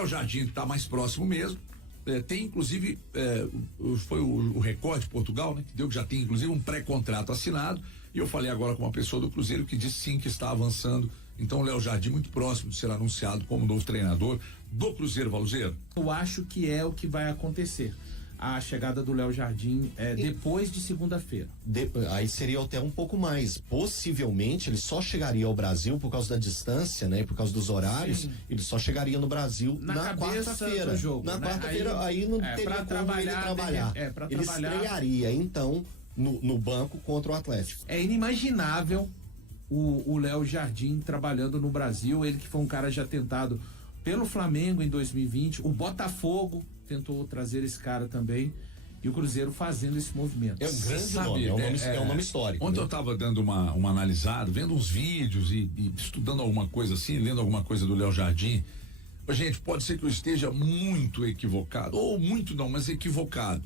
Léo Jardim está mais próximo mesmo. Tem inclusive, foi o Record de Portugal, né, que deu que já tem inclusive um pré-contrato assinado, e eu falei agora com uma pessoa do Cruzeiro que disse sim que está avançando. Então o Léo Jardim muito próximo de ser anunciado como novo treinador do Cruzeiro, Valuzeiro. Eu acho que é o que vai acontecer. A chegada do Léo Jardim depois de segunda-feira. Aí seria até um pouco mais. Possivelmente ele só chegaria ao Brasil por causa da distância, né? Por causa dos horários. Sim. Ele só chegaria no Brasil na quarta-feira. Na quarta-feira aí não teria como ele trabalhar. Ele estrearia então no banco contra o Atlético. É inimaginável o Léo Jardim trabalhando no Brasil. Ele que foi um cara já tentado pelo Flamengo em 2020, o Botafogo tentou trazer esse cara também, e o Cruzeiro fazendo esse movimento. É um grande nome, é um nome histórico. Ontem eu estava dando uma analisada, vendo uns vídeos e estudando alguma coisa assim, lendo alguma coisa do Léo Jardim. Gente, pode ser que eu esteja muito equivocado, ou muito não, mas equivocado.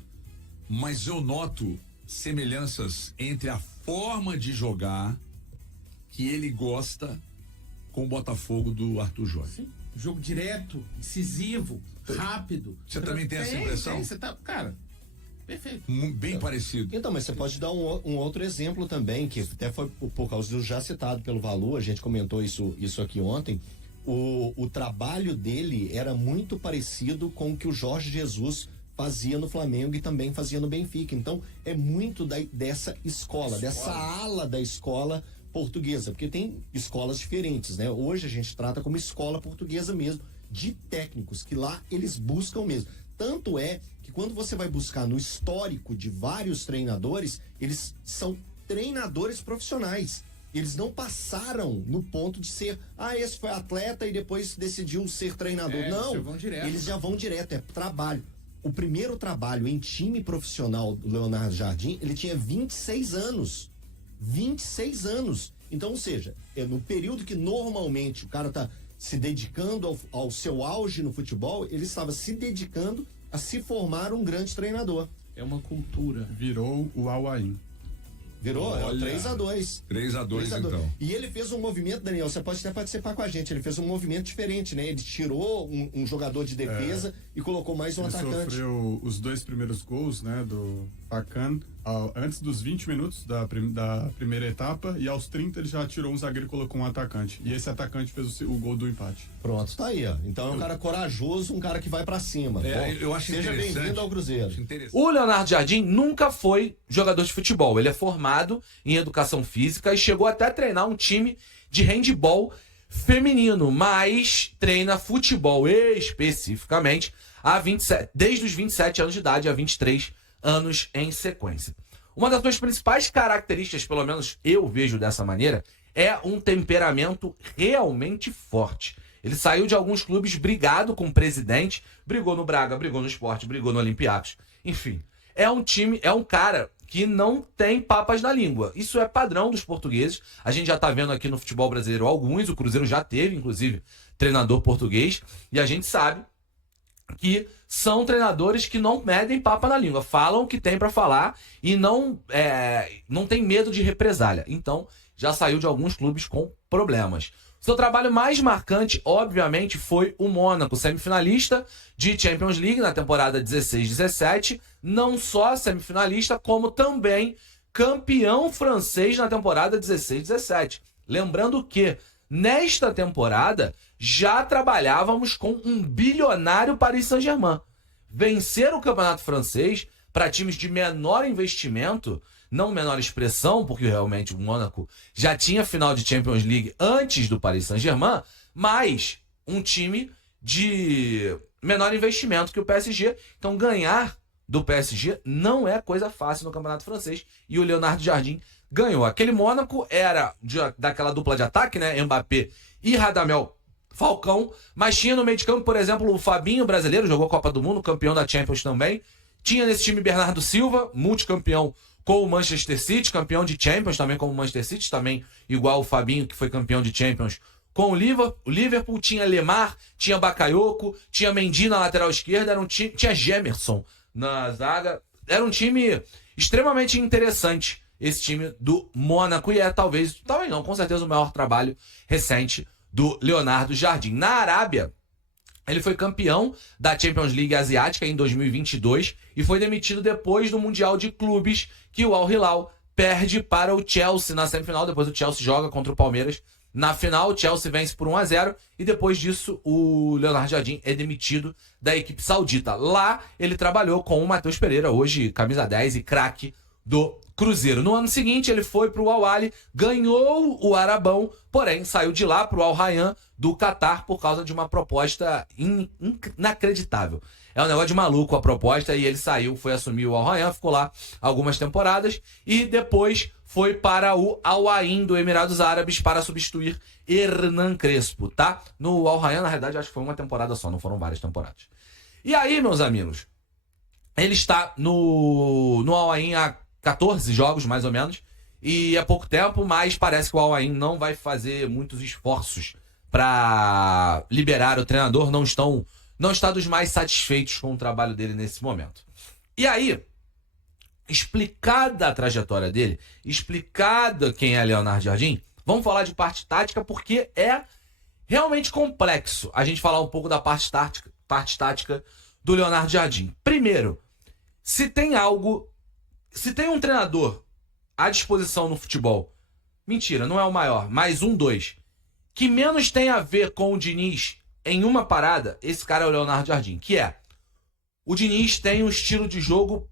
Mas eu noto semelhanças entre a forma de jogar que ele gosta com o Botafogo do Arthur Jorge. Sim. Jogo direto, decisivo, rápido. Você também tem essa impressão? Você tá, cara, perfeito. Bem parecido. Então, mas você pode dar um outro exemplo também, que até foi por causa do já citado pelo Valu, a gente comentou isso aqui ontem. O trabalho dele era muito parecido com o que o Jorge Jesus fazia no Flamengo e também fazia no Benfica. Então, é muito dessa escola, dessa ala da escola portuguesa, porque tem escolas diferentes, né? Hoje a gente trata como escola portuguesa mesmo, de técnicos, que lá eles buscam mesmo. Tanto é que quando você vai buscar no histórico de vários treinadores, eles são treinadores profissionais. Eles não passaram no ponto de ser, esse foi atleta e depois decidiu ser treinador. Não, eles já vão direto, é trabalho. O primeiro trabalho em time profissional do Leonardo Jardim, ele tinha 26 anos. 26 anos. Então, ou seja, no período que normalmente o cara tá se dedicando ao seu auge no futebol, ele estava se dedicando a se formar um grande treinador. É uma cultura. Virou o Al-Ain. Virou? 3-2. 3-2 então. E ele fez um movimento, Daniel, você pode até participar com a gente, ele fez um movimento diferente, né? Ele tirou um jogador de defesa e colocou mais um atacante. Ele sofreu os 2 primeiros gols, né, do Fakan, antes dos 20 minutos da primeira etapa, e aos 30 ele já tirou um zagueiro e colocou um atacante. E esse atacante fez o gol do empate. Pronto, tá aí, ó. Então é um cara corajoso, um cara que vai pra cima. Eu acho seja bem-vindo ao Cruzeiro. O Leonardo Jardim nunca foi jogador de futebol. Ele é formado em educação física e chegou até a treinar um time de handball feminino, mas treina futebol especificamente desde os 27 anos de idade a 23 anos em sequência. Uma das suas principais características, pelo menos eu vejo dessa maneira, é um temperamento realmente forte. Ele saiu de alguns clubes brigado com o presidente, brigou no Braga, brigou no Sport, brigou no Olympiacos. Enfim, é um cara que não tem papas na língua. Isso é padrão dos portugueses. A gente já tá vendo aqui no futebol brasileiro alguns, o Cruzeiro já teve, inclusive, treinador português, e a gente sabe que são treinadores que não medem papa na língua, falam o que tem para falar e não tem medo de represália. Então, já saiu de alguns clubes com problemas. Seu trabalho mais marcante, obviamente, foi o Mônaco, semifinalista de Champions League na temporada 16-17, não só semifinalista, como também campeão francês na temporada 16-17. Lembrando que, nesta temporada, já trabalhávamos com um bilionário Paris Saint-Germain. Vencer o campeonato francês para times de menor investimento, não menor expressão, porque realmente o Mônaco já tinha final de Champions League antes do Paris Saint-Germain, mas um time de menor investimento que o PSG. Então ganhar do PSG não é coisa fácil no campeonato francês, e o Leonardo Jardim ganhou. Aquele Mônaco era daquela dupla de ataque, né? Mbappé e Radamel Falcão, mas tinha no meio de campo, por exemplo, o Fabinho, brasileiro, jogou Copa do Mundo, campeão da Champions também. Tinha nesse time Bernardo Silva, multicampeão com o Manchester City, campeão de Champions também com o Manchester City, também igual o Fabinho, que foi campeão de Champions com o Liverpool. Tinha Lemar, tinha Bakayoko, tinha Mendy na lateral esquerda, tinha Gemerson na zaga. Era um time extremamente interessante, esse time do Mônaco, e talvez não, com certeza o maior trabalho recente do Leonardo Jardim. Na Arábia, Ele foi campeão da Champions League Asiática em 2022 e foi demitido depois do Mundial de Clubes, que o Al Hilal perde para o Chelsea na semifinal. Depois o Chelsea joga contra o Palmeiras na final. O Chelsea vence por 1-0 e depois disso o Leonardo Jardim é demitido da equipe saudita. Lá ele trabalhou com o Matheus Pereira, hoje camisa 10 e craque do Cruzeiro. No ano seguinte ele foi para o Al Ahly, ganhou o Arabão, porém saiu de lá para o Al Rayyan do Catar por causa de uma proposta inacreditável. É um negócio de maluco a proposta, e ele saiu, foi assumir o Al Rayyan, ficou lá algumas temporadas e depois foi para o Al Ain do Emirados Árabes para substituir Hernan Crespo, tá? No Al Rayyan, na realidade, acho que foi uma temporada só, não foram várias temporadas. E aí, meus amigos, ele está no Al Ain há 14 jogos, mais ou menos, e é pouco tempo, mas parece que o Al Ain não vai fazer muitos esforços para liberar o treinador, não está dos mais satisfeitos com o trabalho dele nesse momento. E aí, explicada a trajetória dele, explicada quem é Leonardo Jardim, vamos falar de parte tática, porque é realmente complexo a gente falar um pouco da parte tática do Leonardo Jardim. Primeiro, se tem um treinador à disposição no futebol, mentira, não é o maior, mas dois, que menos tem a ver com o Diniz em uma parada, esse cara é o Leonardo Jardim, que é: o Diniz tem um estilo de jogo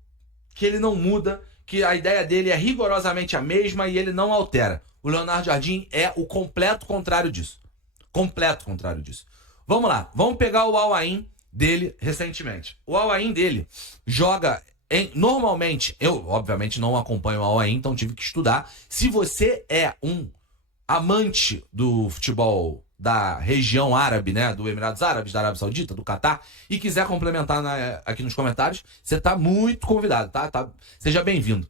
que ele não muda, que a ideia dele é rigorosamente a mesma e ele não altera. O Leonardo Jardim é o completo contrário disso. Completo contrário disso. Vamos lá, vamos pegar o Al Ain dele recentemente. O Al Ain dele joga normalmente, eu obviamente não acompanho o Al Ain, então tive que estudar. Se você é um amante do futebol da região árabe, né, do Emirados Árabes, da Arábia Saudita, do Catar, e quiser complementar aqui nos comentários, você tá muito convidado, tá? Seja bem-vindo.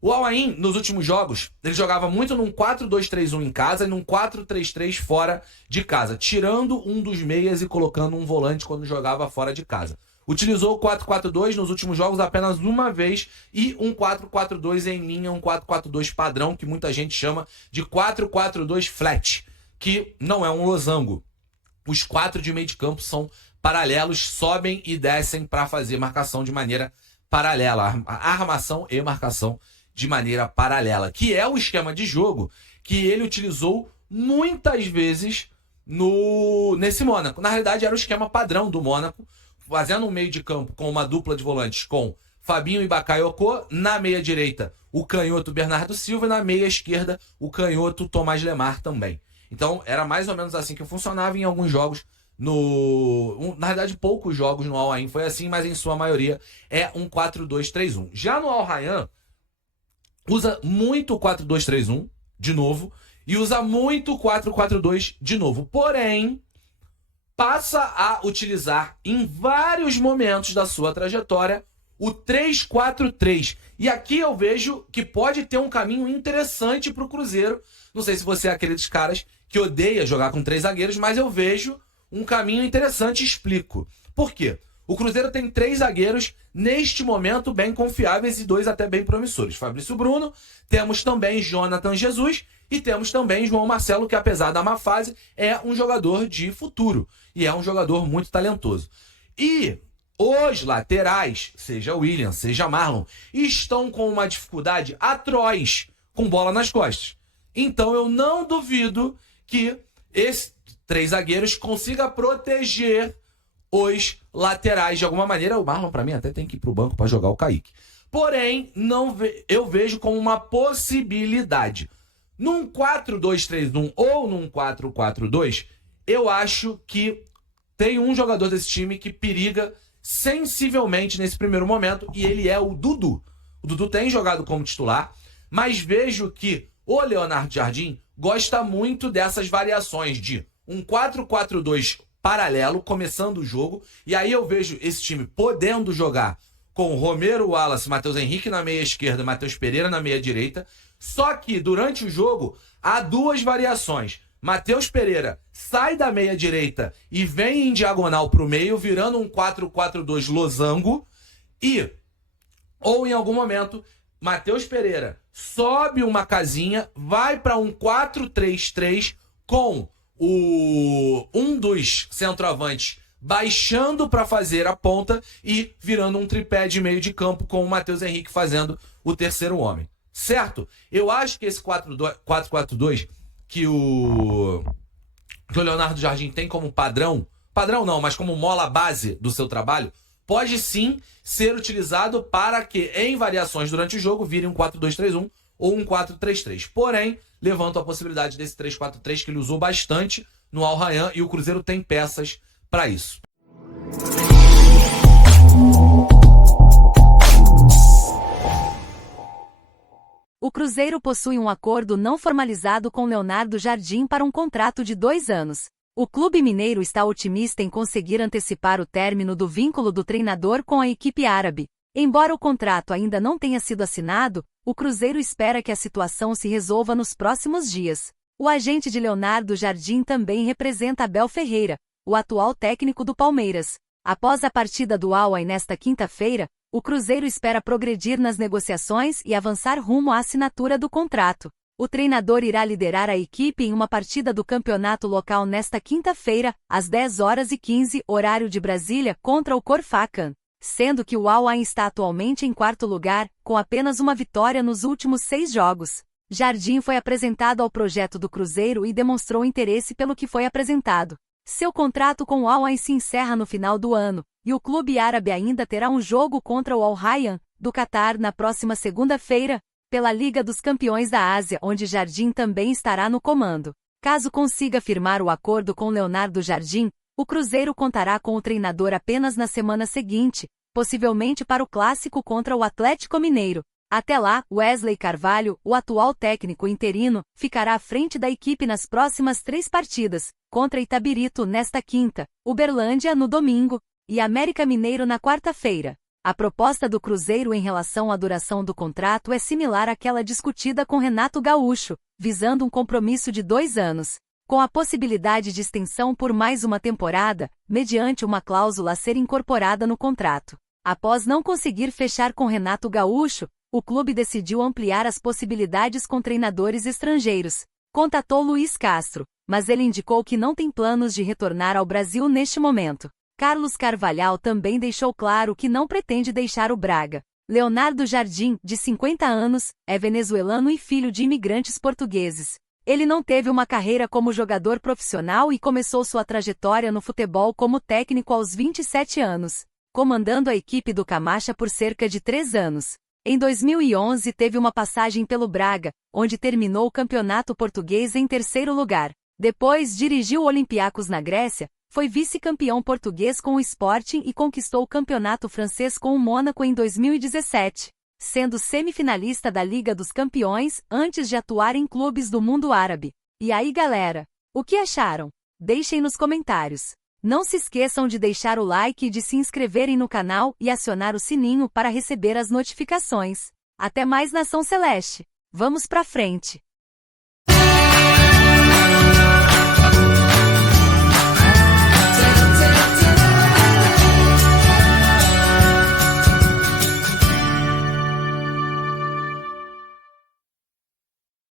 O Al Ain, nos últimos jogos, ele jogava muito num 4-2-3-1 em casa e num 4-3-3 fora de casa, tirando um dos meias e colocando um volante quando jogava fora de casa. Utilizou o 4-4-2 nos últimos jogos apenas uma vez e um 4-4-2 em linha, um 4-4-2 padrão, que muita gente chama de 4-4-2 flat, que não é um losango. Os 4 de meio de campo são paralelos, sobem e descem para fazer marcação de maneira paralela, armação e marcação de maneira paralela, que é o esquema de jogo que ele utilizou muitas vezes nesse Mônaco. Na realidade era o esquema padrão do Mônaco, fazendo um meio de campo com uma dupla de volantes com Fabinho e Bakayoko, na meia direita o canhoto Bernardo Silva e na meia esquerda o canhoto Tomás Lemar também. Então era mais ou menos assim que funcionava em alguns jogos. Na verdade, poucos jogos no Al Ain foi assim, mas em sua maioria é um 4-2-3-1. Já no Al Rayyan, usa muito o 4-2-3-1 de novo e usa muito o 4-4-2 de novo. Porém, passa a utilizar em vários momentos da sua trajetória o 3-4-3. E aqui eu vejo que pode ter um caminho interessante para o Cruzeiro. Não sei se você é aquele dos caras que odeia jogar com 3 zagueiros, mas eu vejo um caminho interessante e explico. Por quê? O Cruzeiro tem 3 zagueiros, neste momento, bem confiáveis e 2 até bem promissores. Fabrício Bruno, temos também Jonathan Jesus e temos também João Marcelo, que apesar da má fase, é um jogador de futuro e é um jogador muito talentoso. E os laterais, seja William, seja Marlon, estão com uma dificuldade atroz com bola nas costas. Então eu não duvido que esses 3 zagueiros consigam proteger os laterais de alguma maneira. O Marlon, para mim, até tem que ir pro banco para jogar o Kaique. Porém, eu vejo como uma possibilidade. Num 4-2-3-1 ou num 4-4-2, eu acho que tem um jogador desse time que periga sensivelmente nesse primeiro momento, e ele é o Dudu. O Dudu tem jogado como titular, mas vejo que o Leonardo Jardim gosta muito dessas variações de um 4-4-2 paralelo, começando o jogo, e aí eu vejo esse time podendo jogar com Romero, Wallace, Matheus Henrique na meia esquerda, Matheus Pereira na meia direita, só que durante o jogo há 2 variações. Matheus Pereira sai da meia direita e vem em diagonal para o meio, virando um 4-4-2 losango, ou em algum momento, Matheus Pereira sobe uma casinha, vai para um 4-3-3 com um dos centroavantes baixando para fazer a ponta e virando um tripé de meio de campo com o Matheus Henrique fazendo o terceiro homem. Certo? Eu acho que esse 4-4-2 que o Leonardo Jardim tem como padrão não, mas como mola base do seu trabalho, pode sim ser utilizado para que, em variações durante o jogo, vire um 4-2-3-1 ou um 4-3-3. Porém, levanto a possibilidade desse 3-4-3 que ele usou bastante no Al Rayyan e o Cruzeiro tem peças para isso. O Cruzeiro possui um acordo não formalizado com Leonardo Jardim para um contrato de 2 anos. O clube mineiro está otimista em conseguir antecipar o término do vínculo do treinador com a equipe árabe. Embora o contrato ainda não tenha sido assinado, o Cruzeiro espera que a situação se resolva nos próximos dias. O agente de Leonardo Jardim também representa Abel Ferreira, o atual técnico do Palmeiras. Após a partida do Al-Ain nesta quinta-feira, o Cruzeiro espera progredir nas negociações e avançar rumo à assinatura do contrato. O treinador irá liderar a equipe em uma partida do campeonato local nesta quinta-feira, às 10h15, horário de Brasília, contra o Khor Fakkan, sendo que o Al-Ain está atualmente em 4º lugar, com apenas uma vitória nos últimos 6 jogos. Jardim foi apresentado ao projeto do Cruzeiro e demonstrou interesse pelo que foi apresentado. Seu contrato com o Al-Ain se encerra no final do ano, e o clube árabe ainda terá um jogo contra o Al Rayyan, do Catar, na próxima segunda-feira, pela Liga dos Campeões da Ásia, onde Jardim também estará no comando. Caso consiga firmar o acordo com Leonardo Jardim, o Cruzeiro contará com o treinador apenas na semana seguinte, possivelmente para o clássico contra o Atlético Mineiro. Até lá, Wesley Carvalho, o atual técnico interino, ficará à frente da equipe nas próximas 3 partidas, contra Itabirito nesta quinta, Uberlândia no domingo, e América Mineiro na quarta-feira. A proposta do Cruzeiro em relação à duração do contrato é similar àquela discutida com Renato Gaúcho, visando um compromisso de 2 anos, com a possibilidade de extensão por mais uma temporada, mediante uma cláusula a ser incorporada no contrato. Após não conseguir fechar com Renato Gaúcho, o clube decidiu ampliar as possibilidades com treinadores estrangeiros. Contatou Luiz Castro, mas ele indicou que não tem planos de retornar ao Brasil neste momento. Carlos Carvalhal também deixou claro que não pretende deixar o Braga. Leonardo Jardim, de 50 anos, é venezuelano e filho de imigrantes portugueses. Ele não teve uma carreira como jogador profissional e começou sua trajetória no futebol como técnico aos 27 anos, comandando a equipe do Camacha por cerca de 3 anos. Em 2011 teve uma passagem pelo Braga, onde terminou o campeonato português em 3º lugar. Depois dirigiu o Olympiacos na Grécia, foi vice-campeão português com o Sporting e conquistou o campeonato francês com o Mônaco em 2017, sendo semifinalista da Liga dos Campeões antes de atuar em clubes do mundo árabe. E aí, galera, o que acharam? Deixem nos comentários. Não se esqueçam de deixar o like e de se inscreverem no canal e acionar o sininho para receber as notificações. Até mais, Nação Celeste! Vamos pra frente!